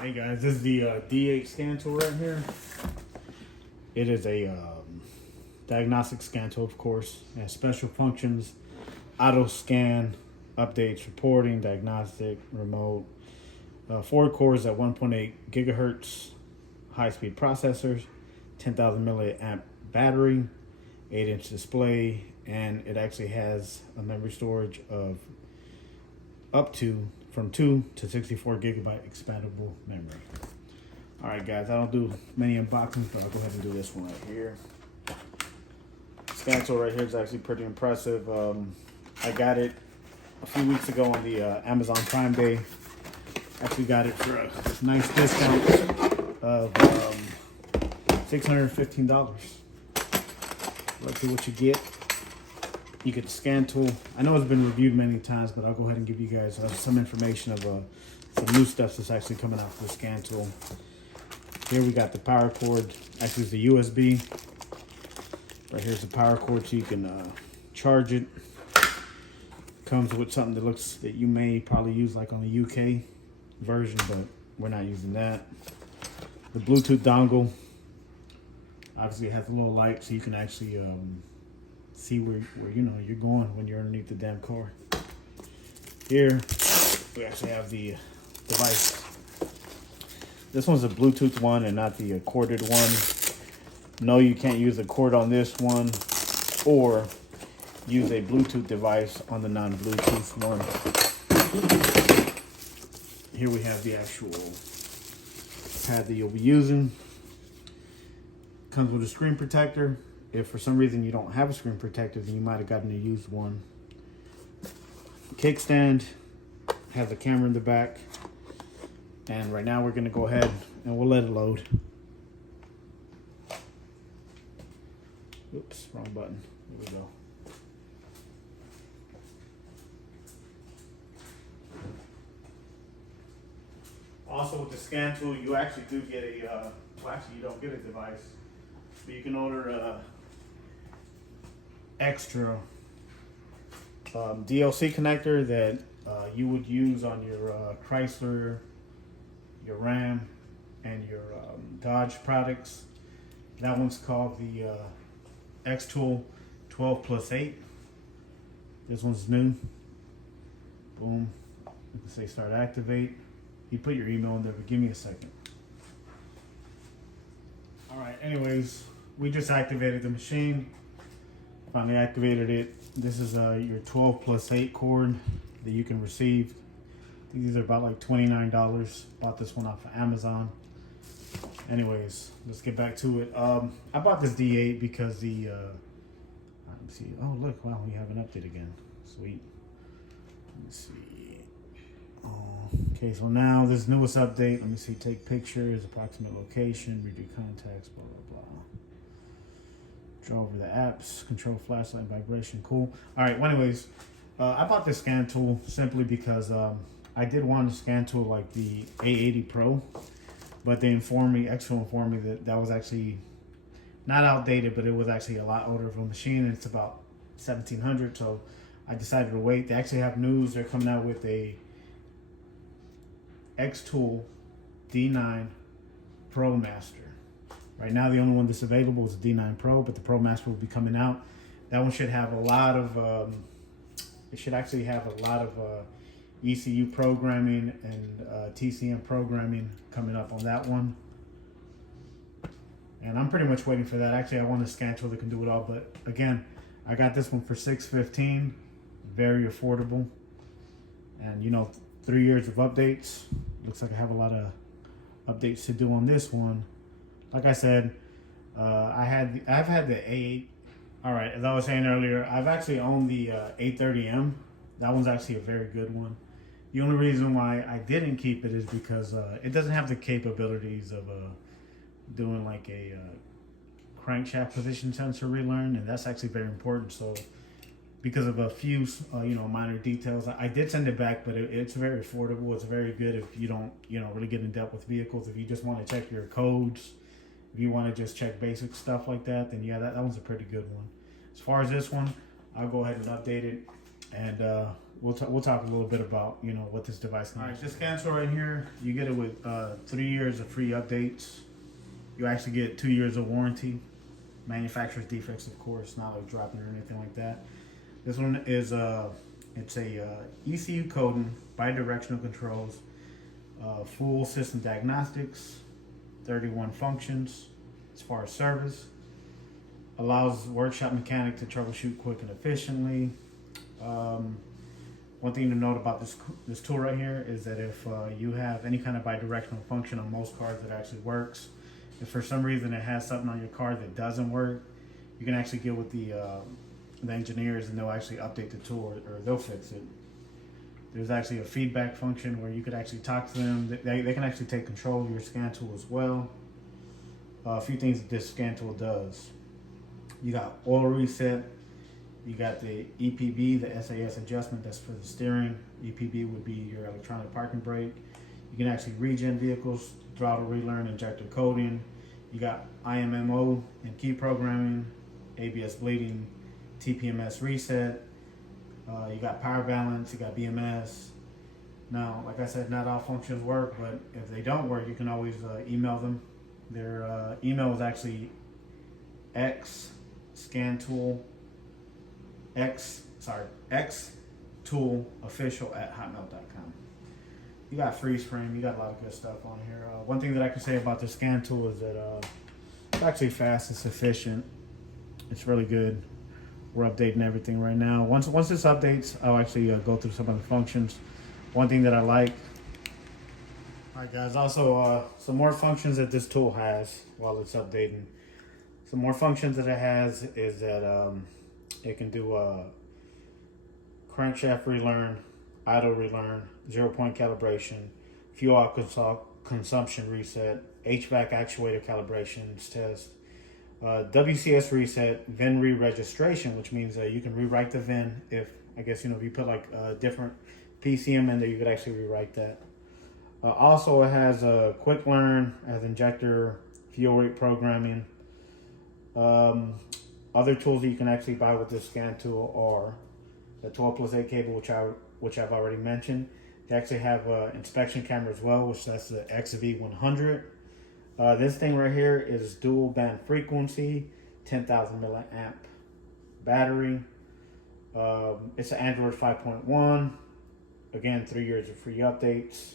Hey guys, this is the D8 scan tool right here. It is a diagnostic scan tool, of course. It has special functions, auto scan, updates, reporting, diagnostic, remote. 4 cores at 1.8 gigahertz, high-speed processors, 10,000 milliamp battery, 8-inch display, and it actually has a memory storage of up to from 2 to 64 gigabyte expandable memory. All right, guys, I don't do many unboxings, but I'll go ahead and do this one right here. Scan tool right here is actually pretty impressive. I got it a few weeks ago on the Amazon Prime Day. Actually got it for a nice discount of $615. Let's see what you get. You get the scan tool. I know it's been reviewed many times, but I'll go ahead and give you guys some information of some new stuff that's actually coming out for the scan tool. Here we got the power cord. Actually, it's the USB. Right here's the power cord, so you can charge it. Comes with something that you may probably use like on the UK version, but we're not using that. The Bluetooth dongle. Obviously, it has a little light, so you can actually see where you know you're going when you're underneath the damn car. Here we actually have the device. This one's a Bluetooth one and not the corded one. No, you can't use a cord on this one or use a Bluetooth device on the non-Bluetooth one. Here we have the actual pad that you'll be using. Comes with a screen protector. If for some reason you don't have a screen protector, then you might have gotten a used one. Kickstand has a camera in the back. And right now we're going to go ahead and we'll let it load. Oops, wrong button. Here we go. Also with the scan tool, you actually do get a, well actually you don't get a device, but you can order extra DLC connector that you would use on your Chrysler, your Ram, and your Dodge products. That one's called the X-Tool 12+8. This one's new. Boom. You can say start activate. You put your email in there, but give me a second. All right, anyways, we just activated the machine. Finally activated it. This is your 12+8 cord that you can receive. These are about like $29. Bought this one off of Amazon. Anyways, let's get back to it. I bought this D8 because the let me see. Oh look, wow, we have an update again. Sweet. Let me see. Okay, so now this newest update. Let me see. Take pictures, approximate location, redo contacts, blah blah blah. Draw over the apps, control flashlight vibration. Cool. All right. Well, anyways, I bought this scan tool simply because I did want a scan tool like the A80 Pro, but they informed me, Exo informed me that that was actually not outdated, but it was actually a lot older of a machine, and it's about 1700. So I decided to wait. They actually have news. They're coming out with a X-Tool D9 Pro Master. Right now, the only one that's available is the D9 Pro, but the Pro Master will be coming out. That one should have a lot of, it should actually have a lot of ECU programming and TCM programming coming up on that one. And I'm pretty much waiting for that. Actually, I want a scan tool that can do it all, but again, I got this one for $615, very affordable. And you know, 3 years of updates. Looks like I have a lot of updates to do on this one. Like I said, I've had the A8. All right, as I was saying earlier, I've actually owned the A30M. That one's actually a very good one. The only reason why I didn't keep it is because it doesn't have the capabilities of doing like a crankshaft position sensor relearn, and that's actually very important. So because of a few minor details, I did send it back, but it's very affordable. It's very good if you don't really get in depth with vehicles. If you just want to check your codes, if you want to just check basic stuff like that, then yeah, that one's a pretty good one. As far as this one, I'll go ahead and update it. and we'll talk a little bit about what this device can do. All right, this scan tool right here, you get it with 3 years of free updates. You actually get 2 years of warranty. Manufacturer's defects, of course, not like dropping or anything like that. This one is it's a ECU Coding, Bi-Directional Controls, full system diagnostics, 31 functions as far as service. Allows workshop mechanic to troubleshoot quick and efficiently. One thing to note about this tool right here is that if you have any kind of bi-directional function on most cars that actually works, if for some reason it has something on your car that doesn't work, you can actually get with the engineers and they'll actually update the tool or they'll fix it. There's actually a feedback function where you could actually talk to them. They can actually take control of your scan tool as well. A few things that this scan tool does. You got oil reset. You got the EPB, the SAS adjustment, that's for the steering. EPB would be your electronic parking brake. You can actually regen vehicles, throttle relearn, injector coding. You got IMMO and key programming, ABS bleeding, TPMS reset. You got power balance, you got BMS. Now, like I said, not all functions work, but if they don't work, you can always email them. Their email is actually xtoolofficial@hotmail.com. You got freeze frame, you got a lot of good stuff on here. One thing that I can say about the scan tool is that it's actually fast, it's efficient, it's really good. We're updating everything right now. Once this updates, I'll actually go through some of the functions. One thing that I like. All right, guys. Also, some more functions that this tool has while it's updating. Some more functions that it has is that it can do crankshaft relearn, idle relearn, 0-point calibration, fuel consumption reset, HVAC actuator calibrations test, WCS reset, VIN re-registration, which means you can rewrite the VIN if if you put like a different PCM in there, you could actually rewrite that. Also, it has a quick learn, has injector fuel rate programming. Other tools that you can actually buy with this scan tool are the 12+8 cable, which I've already mentioned. They actually have an inspection camera as well, which that's the XV100. This thing right here is dual band frequency, 10,000 milliamp battery. It's an Android 5.1. Again, 3 years of free updates.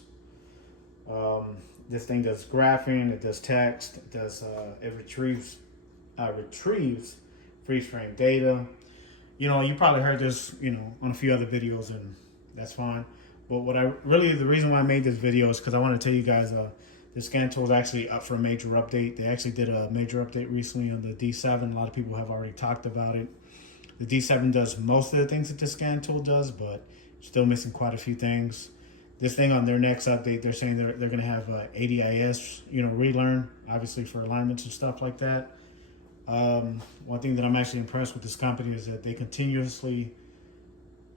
This thing does graphing, it does text, it does it retrieves freeze frame data. You probably heard this, on a few other videos, and that's fine. But the reason why I made this video is because I want to tell you guys the scan tool is actually up for a major update. They actually did a major update recently on the D7. A lot of people have already talked about it. The D7 does most of the things that the scan tool does, but still missing quite a few things. This thing on their next update, they're saying they're going to have ADIS, relearn, obviously for alignments and stuff like that. One thing that I'm actually impressed with this company is that they continuously,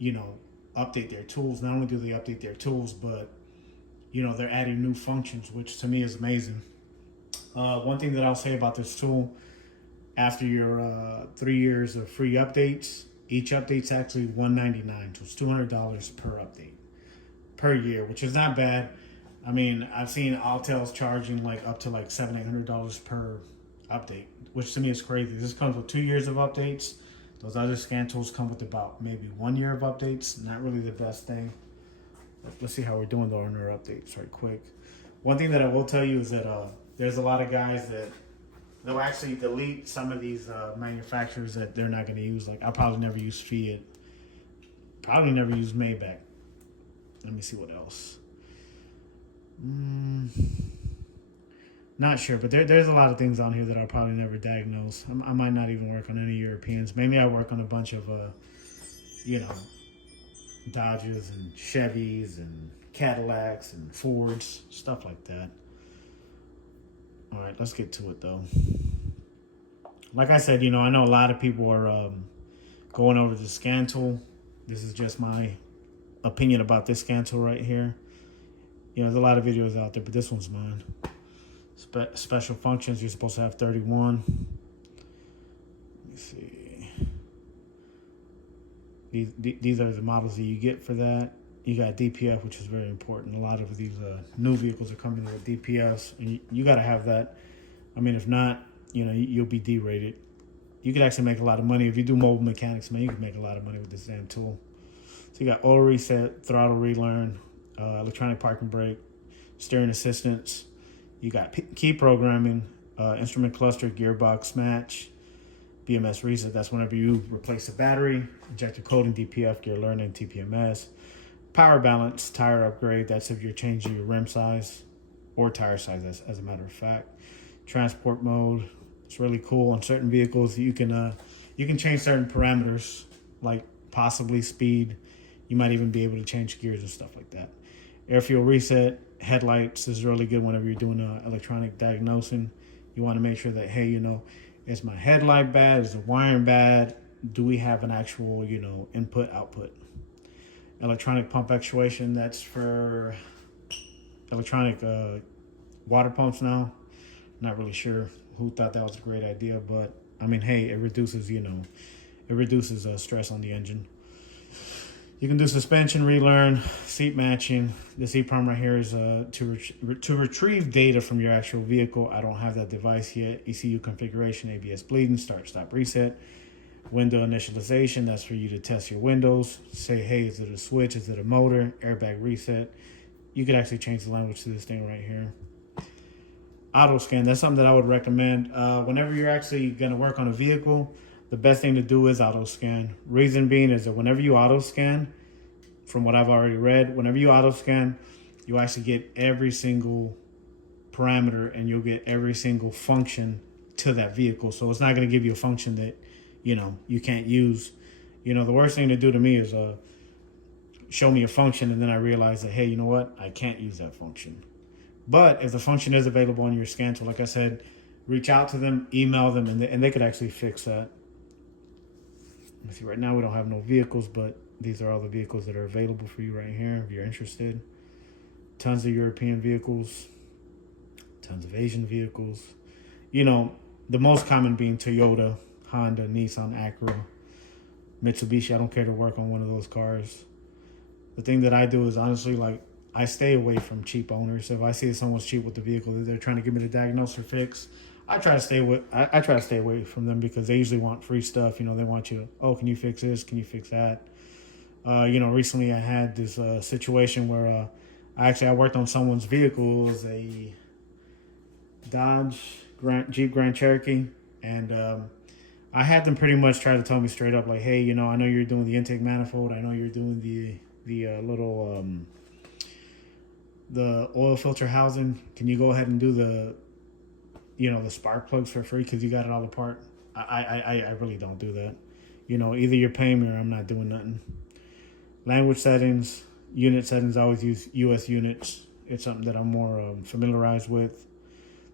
update their tools. Not only do they update their tools, but they're adding new functions, which to me is amazing. One thing that I'll say about this tool, after your 3 years of free updates, each update's actually $199, so it's $200 per update per year, which is not bad. I mean, I've seen Autel's charging up to $700-800 per update, which to me is crazy. This comes with 2 years of updates. Those other scan tools come with about maybe 1 year of updates. Not really the best thing. Let's see how we're doing though on our updates right quick. One thing that I will tell you is that there's a lot of guys that they'll actually delete some of these manufacturers that they're not going to use. I'll probably never use Fiat. Probably never use Maybach. Let me see what else. Not sure, but there's a lot of things on here that I'll probably never diagnose. I might not even work on any Europeans. Maybe I work on a bunch of, Dodges and Chevys and Cadillacs and Fords, stuff like that. All right, let's get to it though. Like I said, I know a lot of people are going over the scan tool. This is just my opinion about this scan tool right here. There's a lot of videos out there, but this one's mine. Special functions, you're supposed to have 31. Let me see. These are the models that you get for that. You got DPF, which is very important. A lot of these new vehicles are coming with DPS, and you got to have that. I mean, if not, you'll be derated. You could actually make a lot of money if you do mobile mechanics, man. You can make a lot of money with this damn tool. So you got oil reset, throttle relearn, electronic parking brake, steering assistance. You got key programming, instrument cluster, gearbox match, BMS reset. That's whenever you replace the battery. Injector Coding, DPF, gear learning, TPMS. Power balance, tire upgrade. That's if you're changing your rim size or tire size, as a matter of fact. Transport mode. It's really cool. On certain vehicles, you can change certain parameters, like possibly speed. You might even be able to change gears and stuff like that. Air fuel reset. Headlights is really good whenever you're doing electronic diagnosing. You want to make sure that, hey, is my headlight bad? Is the wiring bad? Do we have an actual, input, output? Electronic pump actuation, that's for electronic water pumps now. Not really sure who thought that was a great idea, but I mean, hey, it reduces, stress on the engine. You can do suspension relearn, seat matching. This EEPROM right here is to retrieve data from your actual vehicle. I don't have that device yet. ECU configuration, ABS bleeding, start, stop, reset. Window initialization, that's for you to test your windows. Say, hey, is it a switch? Is it a motor? Airbag reset. You could actually change the language to this thing right here. Auto scan, that's something that I would recommend. Whenever you're actually going to work on a vehicle, the best thing to do is auto scan. Reason being is that whenever you auto scan, from what I've already read, whenever you auto scan, you actually get every single parameter and you'll get every single function to that vehicle. So it's not going to give you a function that you can't use. The worst thing to do to me is show me a function and then I realize that, hey, you know what? I can't use that function. But if the function is available on your scan tool, like I said, reach out to them, email them, and they could actually fix that. Let's see, right now we don't have no vehicles, but these are all the vehicles that are available for you right here if you're interested. Tons of European vehicles, tons of Asian vehicles. The most common being Toyota, Honda, Nissan, Acura, Mitsubishi. I don't care to work on one of those cars. The thing that I do is honestly, I stay away from cheap owners. If I see that someone's cheap with the vehicle that they're trying to give me the diagnose or fix, I try to stay away from them because they usually want free stuff. They want you, oh, can you fix this? Can you fix that? Recently I had this situation where I worked on someone's vehicle. It was a Jeep Grand Cherokee, and I had them pretty much try to tell me straight up, like, hey, I know you're doing the intake manifold. I know you're doing the little the oil filter housing. Can you go ahead and do the spark plugs for free because you got it all apart? I really don't do that. Either you're paying me or I'm not doing nothing. Language settings, unit settings, I always use US units. It's something that I'm more familiarized with.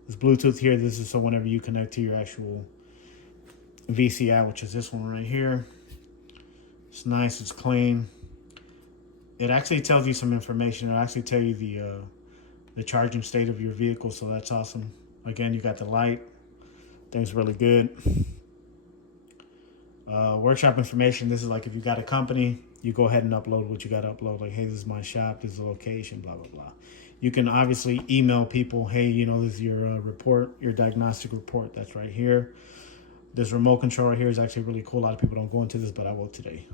This Bluetooth here, this is so whenever you connect to your actual VCI, which is this one right here. It's nice, it's clean. It actually tells you some information. It'll actually tell you the charging state of your vehicle, so that's awesome. Again, you got the light. Thing's really good. Workshop information. This is like if you got a company, you go ahead and upload what you got to upload. Like, hey, this is my shop. This is the location, blah, blah, blah. You can obviously email people, hey, this is your report, your diagnostic report. That's right here. This remote control right here is actually really cool. A lot of people don't go into this, but I will today.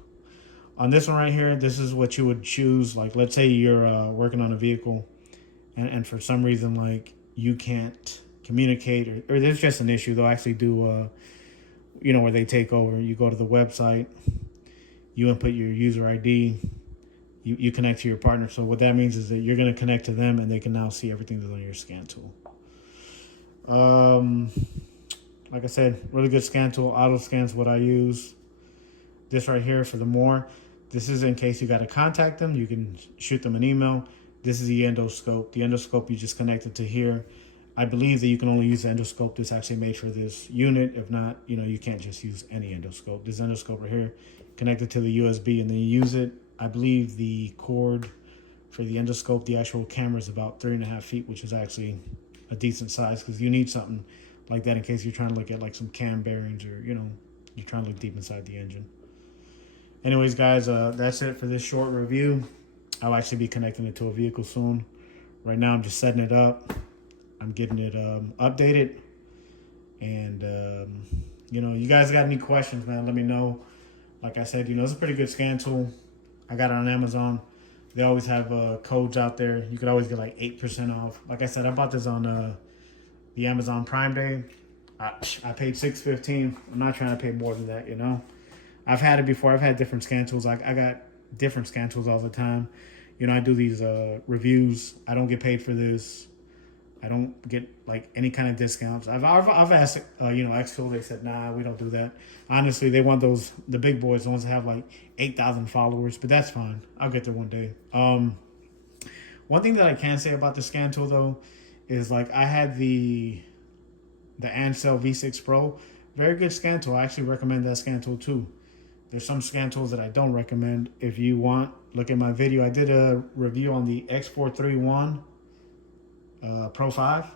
On this one right here, this is what you would choose. Like, let's say you're working on a vehicle and for some reason, like, you can't communicate or there's just an issue. They'll actually do, where they take over. You go to the website, you input your user ID, you connect to your partner. So what that means is that you're going to connect to them and they can now see everything that's on your scan tool. Like I said, really good scan tool. Auto scan's what I use. This right here for the more. This is in case you got to contact them. You can shoot them an email. This is the endoscope. The endoscope you just connected to here. I believe that you can only use the endoscope that's actually made for this unit. If not, you can't just use any endoscope. This endoscope right here, connected to the USB, and then you use it. I believe the cord for the endoscope, the actual camera is about 3.5 feet, which is actually a decent size because you need something like that in case you're trying to look at like some cam bearings or, you're trying to look deep inside the engine. Anyways, guys, that's it for this short review. I'll actually be connecting it to a vehicle soon. Right now, I'm just setting it up. I'm getting it updated. And, you know, you guys got any questions, man, let me know. Like I said, you know, it's a pretty good scan tool. I got it on Amazon. They always have codes out there. You could always get like 8% off. Like I said, I bought this on the Amazon Prime Day. I paid $6.15. I'm not trying to pay more than that, you know. I've had it before. I've had different scan tools. Like I got different scan tools all the time. You know, I do these reviews. I don't get paid for this. I don't get like any kind of discounts. I've asked you know, Xtool. They said nah, we don't do that. Honestly, they want the big boys, the ones that have like 8,000 followers. But that's fine. I'll get there one day. One thing that I can say about the scan tool though is like I had the Autel V6 Pro. Very good scan tool. I actually recommend that scan tool too. There's some scan tools that I don't recommend. If you want, look at my video. I did a review on the X431 Pro 5.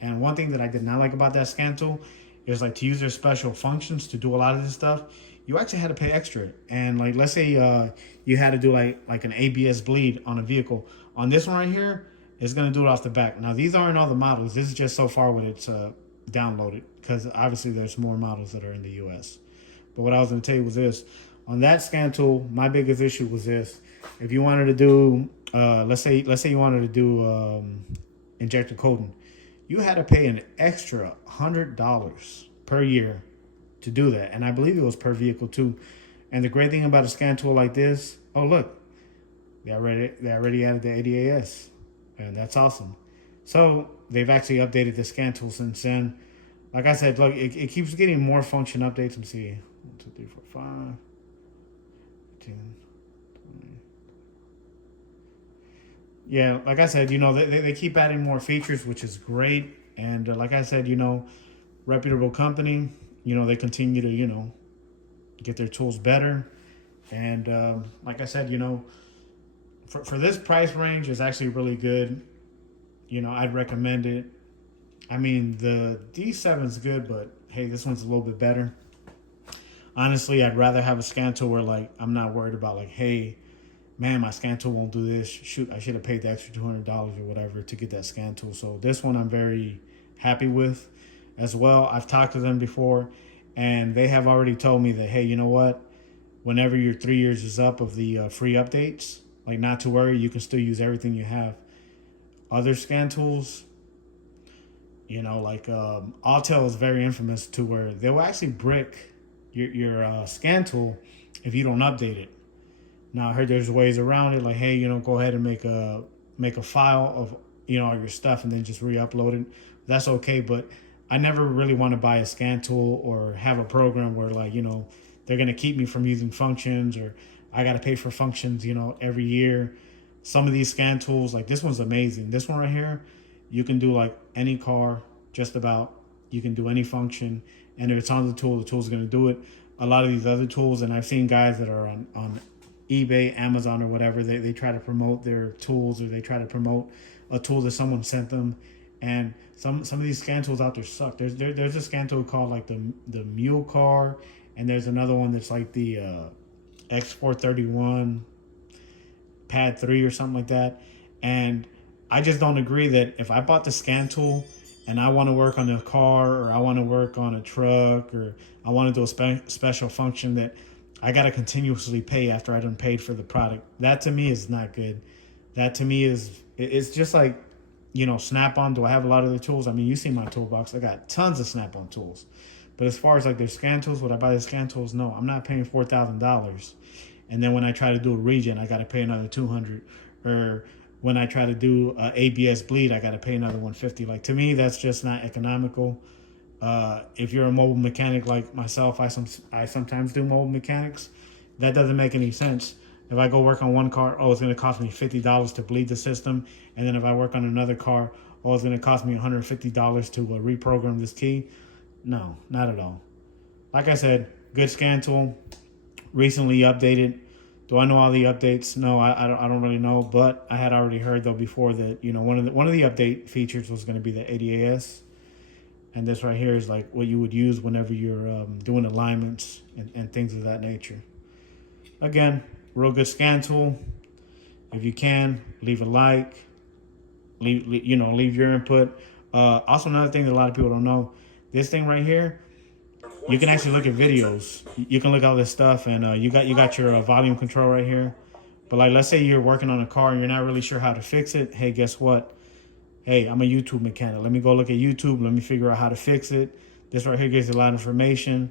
And one thing that I did not like about that scan tool is like to use their special functions to do a lot of this stuff, you actually had to pay extra. And like, let's say you had to do like an ABS bleed on a vehicle. On this one right here, it's going to do it off the back. Now, these aren't all the models. This is just so far when it's downloaded, because obviously there's more models that are in the US. But what I was going to tell you was this. On that scan tool, my biggest issue was this. If you wanted to do, let's say you wanted to do Injector Coding, you had to pay an extra $100 per year to do that. And I believe it was per vehicle too. And the great thing about a scan tool like this, oh look, they already added the ADAS. And that's awesome. So they've actually updated the scan tool since then. Like I said, look, it keeps getting more function updates. Let me see. 1, 2, 3, 4, 5, 10, 20. Yeah, like I said, you know, they keep adding more features, which is great. And like I said, you know, reputable company, you know, they continue to, you know, get their tools better. And like I said, you know, for this price range, is actually really good. You know, I'd recommend it. I mean, the D7 is good, but hey, this one's a little bit better. Honestly, I'd rather have a scan tool where like I'm not worried about like, hey, man, my scan tool won't do this. Shoot, I should have paid the extra $200 or whatever to get that scan tool. So this one I'm very happy with as well. I've talked to them before, and they have already told me that, hey, you know what? Whenever your 3 years is up of the free updates, like not to worry, you can still use everything you have. Other scan tools, you know, like Autel is very infamous to where they will actually brick your scan tool if you don't update it. Now I heard there's ways around it, like, hey, you know, go ahead and make a file of, you know, all your stuff and then just re-upload it. That's okay, but I never really want to buy a scan tool or have a program where like, you know, they're gonna keep me from using functions, or I gotta pay for functions, you know, every year. Some of these scan tools, like this one's amazing. This one right here, you can do like any car, just about. You can do any function, and if it's on the tool's going to do it. A lot of these other tools, and I've seen guys that are on eBay, Amazon, or whatever, they try to promote their tools, or they try to promote a tool that someone sent them. And some of these scan tools out there suck. There's a scan tool called like the Mule Car, and there's another one that's like the X431 Pad 3 or something like that. And I just don't agree that if I bought the scan tool and I want to work on a car, or I want to work on a truck, or I want to do a special function, that I got to continuously pay after I done paid for the product. That to me is not good. That to me is, it's just like, you know, Snap-on. Do I have a lot of the tools? I mean, you see my toolbox. I got tons of Snap-on tools. But as far as like their scan tools, would I buy the scan tools? No, I'm not paying $4,000. And then when I try to do a regen, I got to pay another $200. Or when I try to do a ABS bleed, I got to pay another $150. Like, to me, that's just not economical. If you're a mobile mechanic like myself, I sometimes do mobile mechanics. That doesn't make any sense. If I go work on one car, oh, it's going to cost me $50 to bleed the system. And then if I work on another car, oh, it's going to cost me $150 to reprogram this key. No, not at all. Like I said, good scan tool. Recently updated. Do I know all the updates? No, I don't really know. But I had already heard though before that, you know, one of the update features was going to be the ADAS, and this right here is like what you would use whenever you're doing alignments and things of that nature. again, real good scan tool. If you can, leave a like, leave your input. Also, another thing that a lot of people don't know, this thing right here, you can actually look at videos. You can look at all this stuff, and you got your volume control right here. But like, let's say you're working on a car and you're not really sure how to fix it. Hey, guess what? Hey, I'm a YouTube mechanic. Let me go look at YouTube. Let me figure out how to fix it. This right here gives you a lot of information.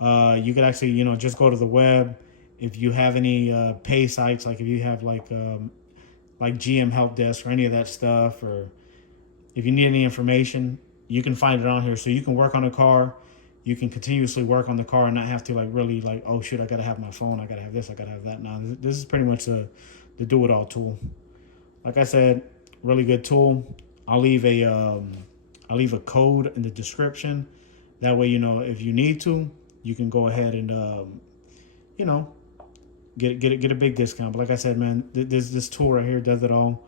You could actually, just go to the web. If you have any pay sites, like if you have like GM Help Desk or any of that stuff, or if you need any information, you can find it on here. So you can work on a car. You can continuously work on the car and not have to really oh shit, I gotta have my phone, I gotta have this, I gotta have that. Now this is pretty much the do-it-all tool. Like I said, really good tool. I'll leave a code in the description. That way, if you need to, you can go ahead and get a big discount. But like I said, man, this tool right here does it all.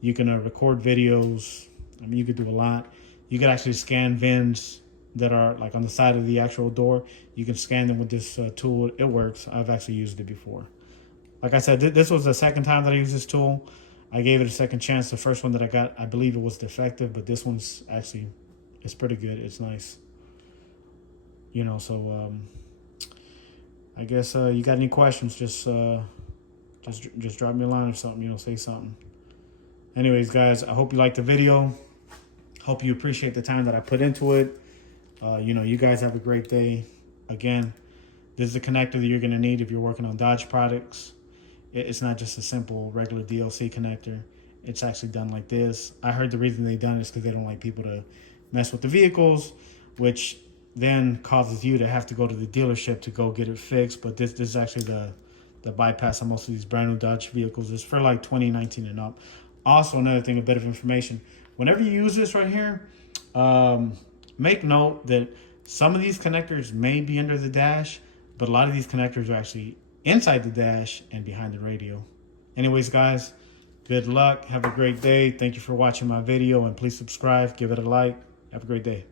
You can record videos. I mean, you could do a lot. You could actually scan VINs that are like on the side of the actual door. You can scan them with this tool. It works. I've actually used it before. Like I said, this was the second time that I used this tool. I gave it a second chance. The first one that I got, I believe it was defective, but this one's actually, it's pretty good. It's nice. So I guess you got any questions, just drop me a line or something, say something. Anyways, guys, I hope you liked the video. Hope you appreciate the time that I put into it. You guys have a great day. Again, this is the connector that you're going to need if you're working on Dodge products. It's not just a simple regular DLC connector. It's actually done like this. I heard the reason they done it is because they don't like people to mess with the vehicles, which then causes you to have to go to the dealership to go get it fixed. But this is actually the bypass on most of these brand new Dodge vehicles. It's for like 2019 and up. Also, another thing, a bit of information. Whenever you use this right here, make note that some of these connectors may be under the dash, but a lot of these connectors are actually inside the dash and behind the radio. Anyways, guys, good luck. Have a great day. Thank you for watching my video, and please subscribe, give it a like. Have a great day.